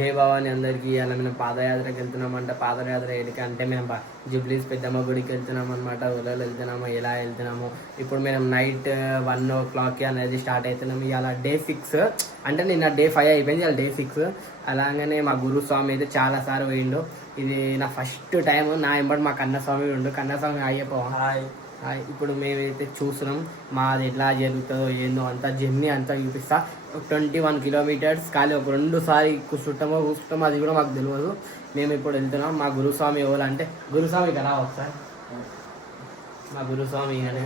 జై భవాని అందరికీ. అలా మేము పాదయాత్రకి వెళ్తున్నామంట. పాదయాత్ర ఏడికి అంటే మేము జూబ్లీస్ పెద్దమ్మ గుడికి వెళ్తున్నాం అనమాట. ఊళ్ళో వెళ్తున్నాము, ఎలా వెళ్తున్నాము. ఇప్పుడు మేము నైట్ 1 o'clock అనేది స్టార్ట్ అవుతున్నాము. ఇవాళ డే 6 అంటే నిన్న డే 5 అయిపోయింది, ఇవాళ డే 6. అలాగనే మా గురుస్వామి అయితే చాలాసార్లు పోయిండు. ఇది నా ఫస్ట్ టైం. నా ఎంబడి మా కన్నస్వామి ఉండు. కన్నస్వామి అయ్యప్ప ఇప్పుడు మేమైతే చూస్తున్నాం మాది ఎట్లా జరుగుతుందో ఏందో అంతా జర్నీ అంతా చూపిస్తా. 21 kilometers ఖాళీ ఒక 2 సారి కూర్చుంటామో అది కూడా మాకు తెలియదు. మేము ఇప్పుడు వెళ్తున్నాం. మా గురుస్వామి ఎవరు అంటే గురుస్వామి కదా ఒకసారి మా గురుస్వామి అనే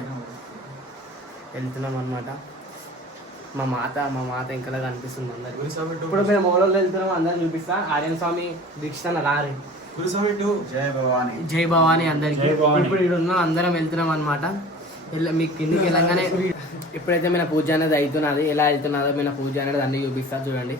వెళ్తున్నాం అనమాట. మా మాత ఇంకా కనిపిస్తుంది అందరికి. ఇప్పుడు మేము ఓలో వెళ్తున్నాం, అందరం చూపిస్తా. ఆర్యన్ స్వామి దీక్ష రారే జై భవాని అందరికి. ఇప్పుడు ఇక్కడ ఉన్నాం, అందరం వెళ్తున్నాం అనమాట. మీకు కిందికి వెళ్ళగానే ఇప్పుడైతే మన పూజ అనేది అవుతున్నది. ఎలా వెళ్తున్నదో మన పూజ అనేది అన్ని చూపిస్తా చూడండి.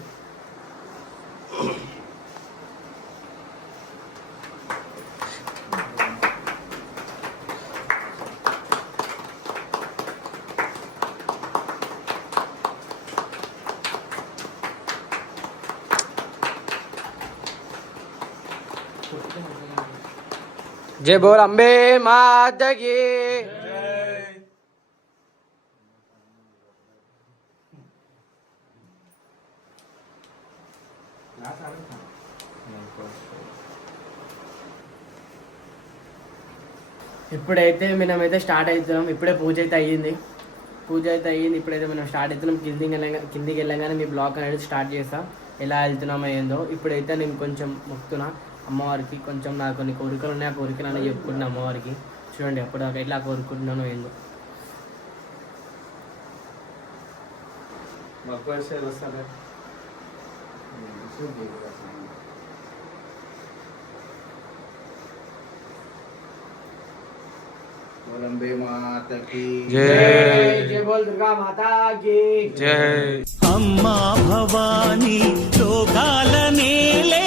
జై బోల్ అంబే మాతకి. ఇప్పుడైతే మేమైతే స్టార్ట్ అవుతున్నాం. ఇప్పుడే పూజ అయితే అయ్యింది. ఇప్పుడైతే మనం స్టార్ట్ అవుతున్నాం. కిందికి వెళ్ళగానే మీ బ్లాగ్ అనేది స్టార్ట్ చేస్తా. ఎలా వెళ్తున్నామో ఏందో. ఇప్పుడైతే నేను కొంచెం మొక్కుతున్నా అమ్మవారికి. కొంచెం నాకు కొన్ని కోరికలు ఉన్నాయి, ఆ కోరికలు అనేది చెప్పుకుంటున్నా అమ్మవారికి. చూడండి అప్పుడు ఎట్లా కోరుకుంటున్నానో ఏందో. జై బోల్ దుర్గా మాతా కీ జై. అమ్మా భవానీ లోకాల నేలే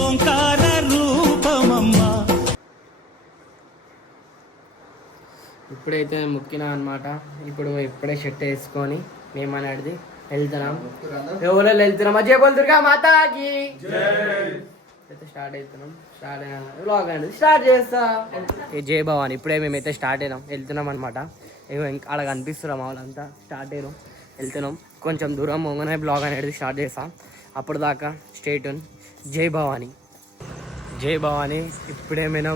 ఓంకార రూపమమ్మా. ఇప్పుడైతే ముక్కినా అనమాట. ఇప్పుడే షర్ట్ వేసుకొని మేమనేది వెళ్తున్నాం. ఎవరో వెళ్తున్నామా. జై బోల్ దుర్గా మాతా కీ అయితే స్టార్ట్ అవుతున్నాం. స్టార్ట్ అయినా వ్లాగ్ అనేది స్టార్ట్ చేస్తా. జై భవాని. ఇప్పుడే మేమైతే స్టార్ట్ అయినాం, వెళ్తున్నాం అనమాట. అలా కనిపిస్తున్నాం వాళ్ళంతా. స్టార్ట్ అయినాం, వెళ్తున్నాం. కొంచెం దూరం మొంగనే బ్లాగ్ అనేది స్టార్ట్ చేస్తాం. అప్పుడు దాకా స్టేట్ ఉంది. జై భవాని. ఇప్పుడే మేము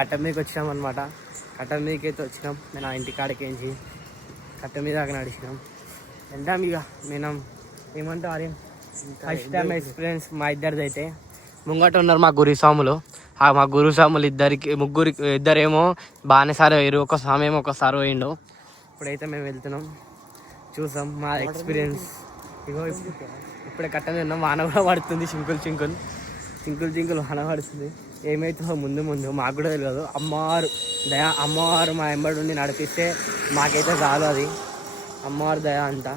కట్ట మీదకి వచ్చినాం అనమాట. కట్ట మీదకి అయితే వచ్చినాం. నేను ఆ ఇంటికాడికేంచి కట్ట మీద దాకా నడిచినాం. వెళ్దాం ఇక. మేము ఏమంటాం ఆర్యం ఫస్ట్ టైం ఎక్స్పీరియన్స్ మా ఇద్దరిది అయితే. ముంగట ఉన్నారు మా గురుస్వాములు. మా గురుస్వాములు ఇద్దరేమో బాగానే సారి పోయారు. ఒక స్వామి ఏమో ఒకసారి పోయిండు. ఇప్పుడైతే మేము వెళ్తున్నాం, చూసాం మా ఎక్స్పీరియన్స్. ఇగో ఇప్పుడే కట్ట మీద ఉన్నాం. వాన కూడా పడుతుంది, చింకులు వాన పడుతుంది. ఏమవుతుందో ముందు మాకు కూడా తెలియదు. అమ్మవారు మా ఎంబడి ఉండి నడిపిస్తే మాకైతే చాలు. అది అమ్మవారి దయ అంతా.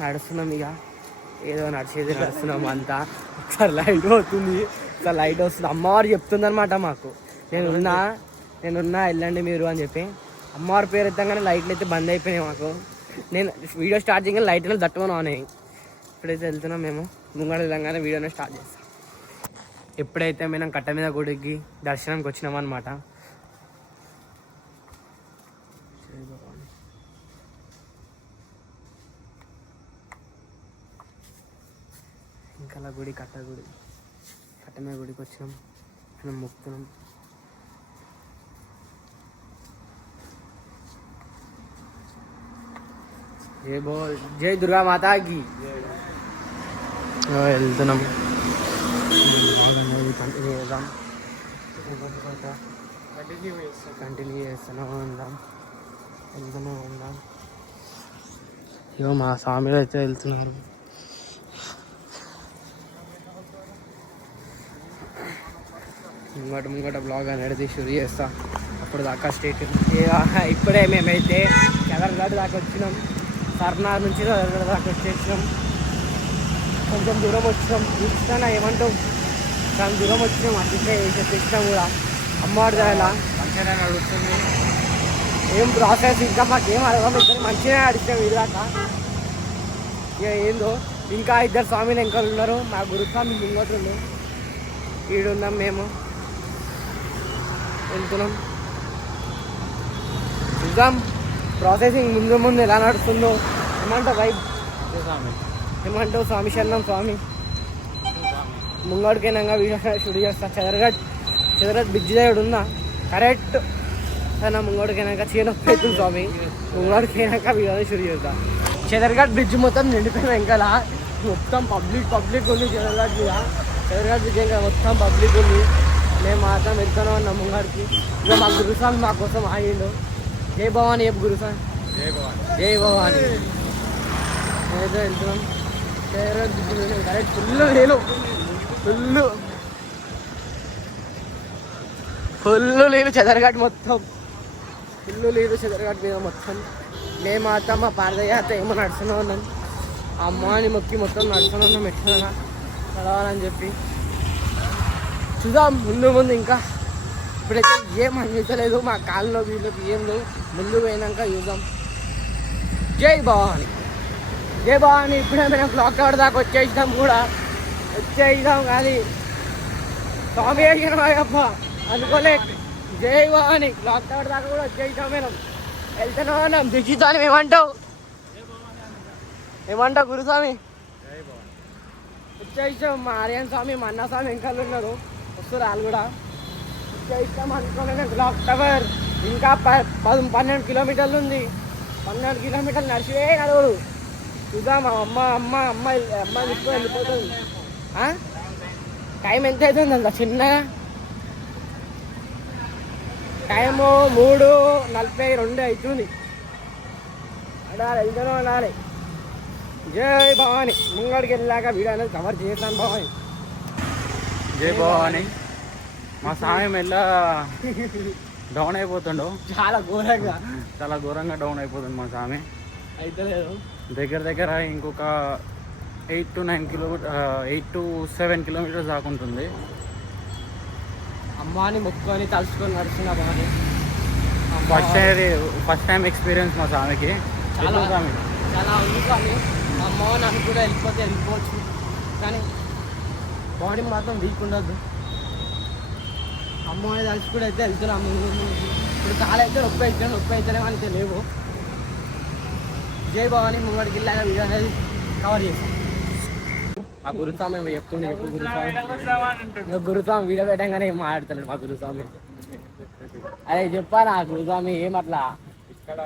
నడుస్తున్నాం ఇక, ఏదో నడుస్తున్నాం అంతా. ఒకసారి లైట్ వస్తుంది. అమ్మవారు చెప్తుంది అనమాట మాకు, నేనున్నా వెళ్ళండి మీరు అని చెప్పి. అమ్మవారి పేరు ఎత్తంగానే లైట్లు అయితే బంద్ అయిపోయినాయి మాకు. నేను వీడియో స్టార్ట్ చేయగానే లైట్లు దట్టుకున్నాం అని. ఇప్పుడైతే వెళ్తున్నాం మేము. ముంగడ వెళ్ళంగానే వీడియోనే స్టార్ట్ చేస్తాం. ఎప్పుడైతే మేము కట్ట మీద గుడికి దర్శనంకి వచ్చినాం అనమాట. ఇంకా గుడి కట్ట మీద గుడికి వచ్చినాం. మనం మొక్కుతున్నాం. జై దుర్గా మాతాకి. వెళ్తున్నాం, కంటిన్యూ చేస్తూనే ఉందాం. ఇగో మా స్వామిలో అయితే వెళ్తున్నారు. ముంగట బ్లాగ్ అనేది షురు చేస్తా. అప్పుడు దాకా స్టేట్. ఇప్పుడే మేమైతే కేదార్ఘాట్ దాకా వచ్చినాం. సర్నార్ నుంచి దాకా వచ్చేసినాం. కొంచెం దూరం వచ్చినాం. చూస్తానా ఏమంటాం, చాలా దూరం వచ్చినాం. అట్లే తెచ్చినాం కూడా. అమ్మవారి దాకా మంచిగానే నడుస్తుంది. ఏం ప్రాసెస్ ఇంకా మాకేం అడగం. మంచిగానే అడిగినాం ఇది దాకా. ఇక ఏందో ఇంకా ఇద్దరు స్వామిని వెంకలు ఉన్నారు. మా గురుస్వామి ముంగోట్లు ఈడున్నాం, మేము వెళ్తున్నాం. చూద్దాం ప్రాసెసింగ్ ముందు ముందు ఎలా నడుస్తుందో. ఏమంటావు వైబ్? ఏమంటావు స్వామి శరణం స్వామి? ముంగడికైనా వీడియో షూట్ చేస్తా. చెదరగట్ బ్రిడ్జ్ దగ్గర ఉందా కరెక్ట్ నా ముంగడికైనాక చీనొప్పి అవుతుంది స్వామి. ముంగడికైనాక వీడియో షూట్ చేస్తా. చెదరగట్ బ్రిడ్జ్ మొత్తం నిండిపోయిన వెంకల మొత్తం పబ్లిక్ ఉంది. చెదరగట్ బ్రిడ్జ్ ఇంకా మొత్తం పబ్లిక్ ఉంది. మేము మాత్రం వెళ్తాను అన్నాం ముంగడికి. ఇక మా గురుస్వామి మా కోసం ఆగిండు. జై భవాని చెప్పు గురుస్వామి. జై భవాని. ఏదో వెళ్తున్నాం. చెదరగట్ బ్రిడ్జ్ కరెక్ట్ ఫుల్ లేదు చెదరగట్ మొత్తం ఫుల్ లేదు చెదరగట్ మీద మొత్తం. మేము మాత్రం మా పాదయాత్ర ఏమో నడుస్తూనే ఉన్నాం. అమ్మాని మొక్కి మొత్తం నడుస్తూనే ఉన్నాం ఎట్లా చదవాలని చెప్పి. చూద్దాం ముందు ఇంకా. ఇప్పుడైతే ఏం అనిపించలేదు మా కాళ్ళలో వీళ్ళకి ఏం లేవు. ముందు పోయినాక చూద్దాం. జై భవాని. ఇప్పుడే మేము క్లాక్ టవర్ దాకా వచ్చేసాం కానీ స్వామి అయ్యప్ప అనుకోలే. జై భవాని క్లాక్ టవర్ దాకా కూడా వచ్చేసాం. మేము వెళ్తున్నాం. దిగితాను ఏమంటావు గురుస్వామి? వచ్చేసాం. మా ఆర్యన్ స్వామి మా అన్న స్వామి వెంకలు ఉన్నారు. వస్తారు వాళ్ళు కూడా. వచ్చేసాం అనుకోలేదు. క్లాక్ టవర్ ఇంకా 12 కిలోమీటర్లు ఉంది. 12 కిలోమీటర్లు నడిచివే నడవడు. చూద్దాం. అమ్మ తీసుకొని వెళ్ళిపోతుంది. టైం ఎంత అవుతుంది అంత చిన్నగా? టైము 3:42 అవుతుంది. అడాలి. జై భవాని. ముంగడికి వెళ్ళాక వీడియో అనేది కవర్ చేస్తాను భవాని. జై భవాని. మా సాయం ఎలా డౌన్ అయిపోతుండో చాలా ఘోరంగా డౌన్ అయిపోతుంది మా సామి. అయితే లేదు దగ్గర ఇంకొక 8 to 7 కిలోమీటర్స్ దాకా ఉంటుంది. అమ్మాని మొక్కుకొని తలుచుకొని నడుస్తున్నా భవాని. ఫస్ట్ టైం ఎక్స్పీరియన్స్ మా స్వామికి. చాలా ఉంది స్వామి. అమ్మని అని కూడా వెళ్ళిపోవచ్చు కానీ బాడీ మాత్రం వీక్ ఉండద్దు. అమ్మని తలుచుకుంటే అయితే వెళ్తున్నాము. ఇప్పుడు కాలైతే నొప్పి అవుతానే మనకి లేవు. జై భవాని. ముంగడికి వెళ్ళాక వీడియో అనేది కవర్ చేస్తాం. మా గురుస్వామి చెప్తుండే గురుస్వామి వీడియో పెట్టంగానే ఏం మాట్లాడతాడు మా గురుస్వామి. అదే చెప్పారా గురుస్వామి ఏమట్లా ఇక్కడ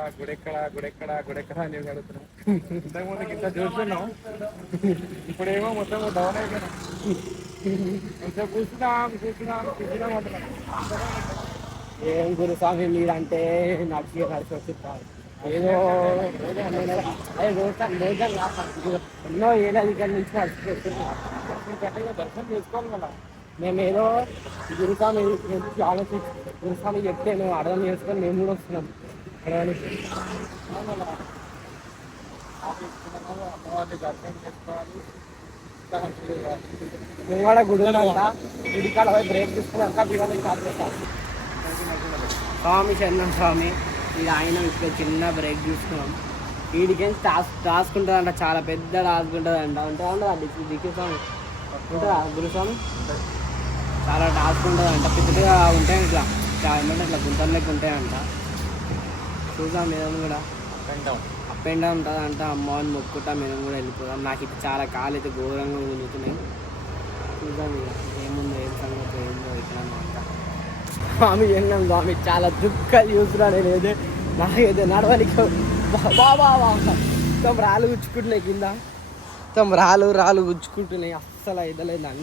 గుడెక్కడ అని అడుగుతున్నాం. ఇంతకుముందుకు ఇంత చూస్తున్నాం, ఇప్పుడేమో మొత్తం డౌన్ అయిపోయినాం. కూర్చున్నాం అంటున్నాం. ఏం గురుస్వామి మీరంటే నడిచి వస్తుంటారు. ఏదో ఎన్నో ఏడాది ఇక్కడ నుంచి దర్శనం చేసుకోవాలి కదా. మేము ఏదో గురుస్వామి ఆలోచించి గురుస్వామి చెప్తే మేము అర్థం చేసుకొని మేము కూడా వస్తున్నాం. మేము కూడా గుడికాడ బ్రేక్ తీసుకున్నాక స్టార్ట్ చేస్తాం. స్వామి చందన్ స్వామి ఇది ఆయన ఇక్కడ చిన్న బ్రేక్ తీసుకున్నాం. వీడికేం టాస్క్ ఉంటుందంట, చాలా పెద్ద టాస్క్ ఉంటుందంట. దిక్కి స్వామి ఉంటుందా గురుస్వామి? చాలా టాస్క్ ఉంటుందంట, పెద్దగా ఉంటాయి. ఇట్లా ఏమంటే ఇట్లా గుంతలు లెక్క ఉంటాయంట. చూద్దాం మేము కూడా అప్ అండ్ డౌన్ ఉంటుందంట. అమ్మని మొక్కుతా మేము కూడా వెళ్ళిపోదాం. నాకు ఇది చాలా కాలు అయితే ఘోరంగా ఉంటున్నాయి. చూద్దాం ఇక ఏముందో ఏం సంగతి ఏందో ఇక్కడ అంతా. స్వామి చెన్నాం స్వామి చాలా దుఃఖాలు చూస్తున్నాను. నేనైతే నాకైతే నడవనికి మొత్తం రాళ్ళు గుచ్చుకుంటున్నాయి కింద. మొత్తం రాళ్ళు గుచ్చుకుంటున్నాయి. అస్సలు అవుతలేదు నాకు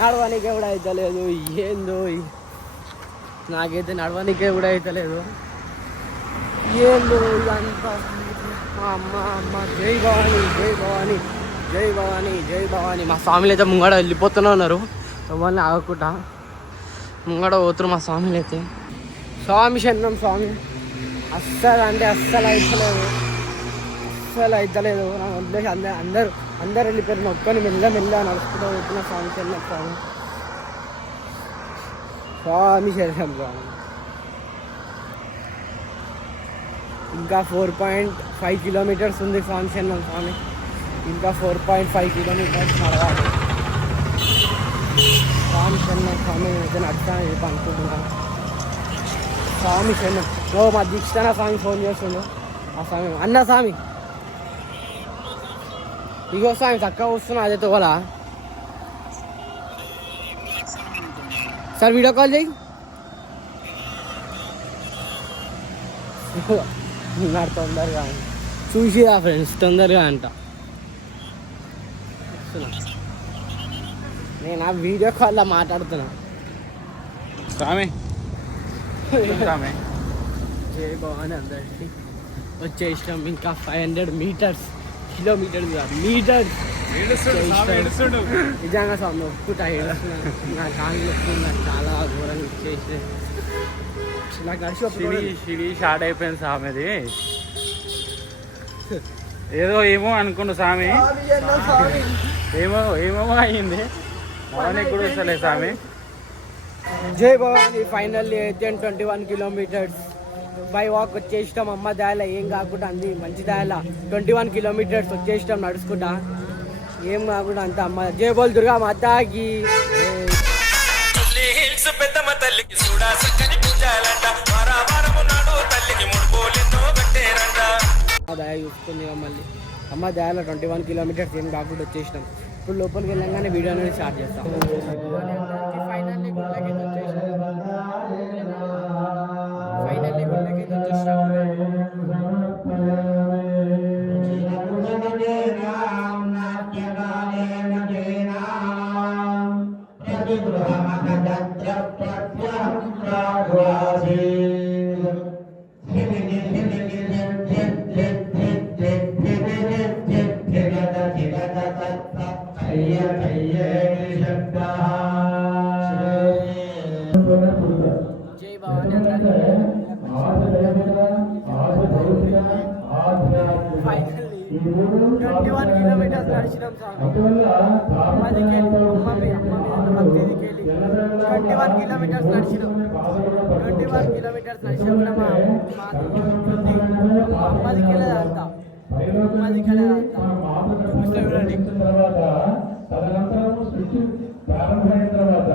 నడవనికే కూడా అవుతలేదు. ఏందో నాకైతే నడవనికే కూడా అవుతలేదు. ఏందో ఇదంతా. అమ్మ జై భవాని. మా స్వామిలు అయితే ముంగడ వెళ్ళిపోతూనే ఉన్నారు. ఎవరిని ఆగకుండా ముంగడ పోతున్నారు మా స్వామిలు అయితే. స్వామి శరణం స్వామి. అస్సలు అవుతలేదు. నాకు వదిలేసి అందరు వెళ్ళిపోయారు. మొక్కని మెల్ల నడుచుకుంటూ పోతున్నా. స్వామి శరణం స్వామి. ఇంకా 4.5 కిలోమీటర్స్ ఉంది స్వామి శరణం స్వామి. ఇంకా 4.5 కిలోమీటర్స్ నడవాలి. స్వామి శరణం, స్వామి అయితే నడుస్తాను చెప్పి అనుకుంటున్నాను. స్వామి శరణం. మా దీక్షణ స్వామి ఫోన్ చేస్తుండు. ఆ స్వామి అన్న స్వామి ఇగో స్వామి తక్కువ వస్తున్నా అదే తోలా సార్ వీడియో కాల్ చేయి. నాకు తొందరగా చూసిరా ఫ్రెండ్స్, తొందరగా అంట. నేను ఆ వీడియో కాల్లో మాట్లాడుతున్నా. స్వామి స్వామి జై భవాని అందరికి వచ్చేసినాం. ఇంకా 500 మీటర్స్, కిలోమీటర్స్ కాదు మీటర్స్. నిజంగా స్వామి ఒప్పుకుంటా ఏడుస్తున్నాను. నా కాళ్ళు వస్తుంది, నాకు చాలా ఘోరంగా ఇచ్చేసి నాకు షిడి షార్ట్ అయిపోయింది స్వామిది. ఏదో ఏమో అనుకుంటు స్వామి, ఏమో అయ్యింది. అవన్నీ కూడా వస్తలే స్వామి. జై భవాని ఫైనల్లీ అయితే 21 కిలోమీటర్స్ బై వాక్ వచ్చేసినాం. అమ్మ దాయల ఏం కాకుండా అంది మంచి దాయల 21 కిలోమీటర్స్ వచ్చేసినాం నడుచుకుంటా, ఏం కాకుండా అంత. అమ్మ జై బోల్ దుర్గా మాతాకి. దయ చూసుకుంది మళ్ళీ. అమ్మ దయాల 21 కిలోమీటర్స్ ఏం కాకుండా వచ్చేసినాం. ఇప్పుడు లోపలికి వెళ్ళంగానే వీడియో అనేది స్టార్ట్ చేస్తాం. ఫైనల్లీ గుళ్ళకైతే జై భవాని ఫైనల్లీ 21 కిలోమీటర్స్ నడిచినాం స్వామి. అమ్మదికి వెళ్ళి 21 కిలోమీటర్స్ నడిచినాం. 21 కిలోమీటర్స్ నడిచినా కూడా మా అమ్మదికి వెళ్ళేది అంతా. అమ్మదికి వెళ్ళేది అంతా ప్రారంభమైన తర్వాత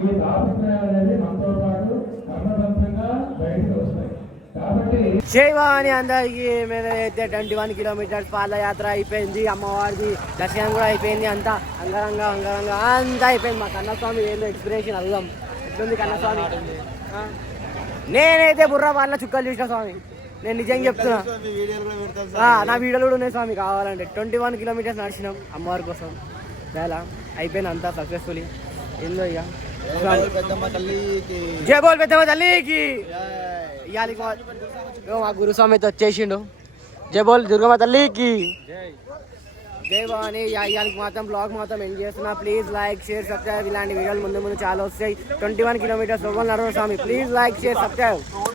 ఈ తాపత్రయాలు అనేది మనతో పాటు అర్థవంతంగా బయటకు వస్తాయి. కాబట్టి జై భవాని అందరికి. మేమైతే 21 కిలోమీటర్స్ పాదయాత్ర అయిపోయింది. అమ్మవారిది దర్శనం కూడా అయిపోయింది. అంతా అంగరంగ అంతా అయిపోయింది. మా కన్నస్వామి ఏందో ఎక్స్ప్రెషన్ అర్థం ఎట్లుంది కన్నస్వామి. నేనైతే బుర్ర వాళ్ళ చుక్కలు చూసిన స్వామి, నేను నిజంగా చెప్తున్నా. నా వీడియోలు కూడా ఉన్నాయి స్వామి కావాలంటే. 21 కిలోమీటర్స్ నడిచినాం అమ్మవారి కోసం. చాలా అయిపోయింది అంతా సక్సెస్ఫుల్లీ. ఏందో ఇక జై బోల్ పెద్దమ్మ తల్లికి. ఇవాళ మా గురుస్వామి అయితే వచ్చేసిండు. జై బోల్ దుర్గమ్మ తల్లికి. జై భవాని. ఇవాళకి మాత్రం బ్లాగ్ మాత్రం ఎంజాయ్ చేస్తున్నా. Please like share subscribe. ఇలాంటి వీడియోలు ముందు చాలా వస్తాయి. 21 కిలోమీటర్స్ స్వామి. Please like share subscribe.